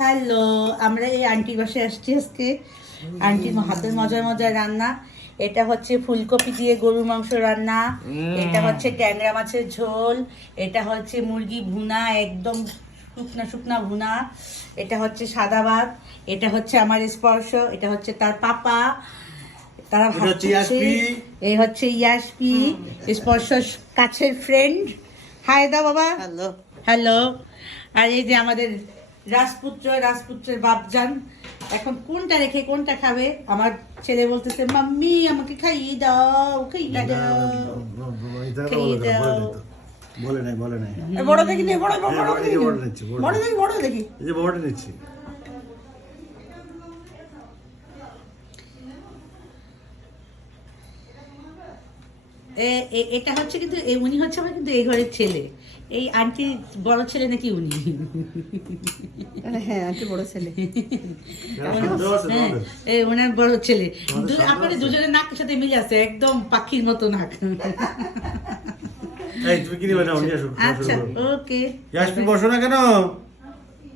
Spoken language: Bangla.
হ্যালো, আমরা এই আন্টির বাসায় আসছি আজকে। আন্টির হাতের মজার মজার রান্না। এটা হচ্ছে ফুলকপি দিয়ে গরুর মাংস রান্না, এটা হচ্ছে ট্যাংরা মাছের ঝোল, এটা হচ্ছে মুরগি ভুনা, একদম শুকনা শুকনা ভুনা, এটা হচ্ছে সাদা ভাত, এটা হচ্ছে আমার স্পর্শ, এটা হচ্ছে তার পাপা, তারা ভাত খাচ্ছে। এই হচ্ছে ইয়াসপি, স্পর্শ কাছের ফ্রেন্ড। হাই দাও বাবা। হ্যালো। হ্যালো। আর এই যে আমাদের রাজপুত্রের বাপজান। এখন কোনটা রেখে কোনটা খাবে? আমার ছেলে বলতেছে মাম্মি আমাকে খাইয়ে দাও, খাইয়ে দাও, খাইয়ে দাও। বলে নাই বড় দেখি নে, বড় দেখি, বড় দেখি। এই যে বড়টা নিচ্ছি। এটা হচ্ছে কিন্তু উনি হচ্ছে আমার কিন্তু এই ঘরের ছেলে। এই আন্টি বড় ছেলে নাকি উনি? হ্যাঁ, আন্টি বড় ছেলে। হ্যাঁ, ওনার বড় ছেলে। আপনাদের দুজনের নাকের সাথে মিলে আছে, একদম পাখির মতো নাক। এই তুমি কি নিবে না? আচ্ছা, ওকে। ইয়াসমিন বসো না কেন?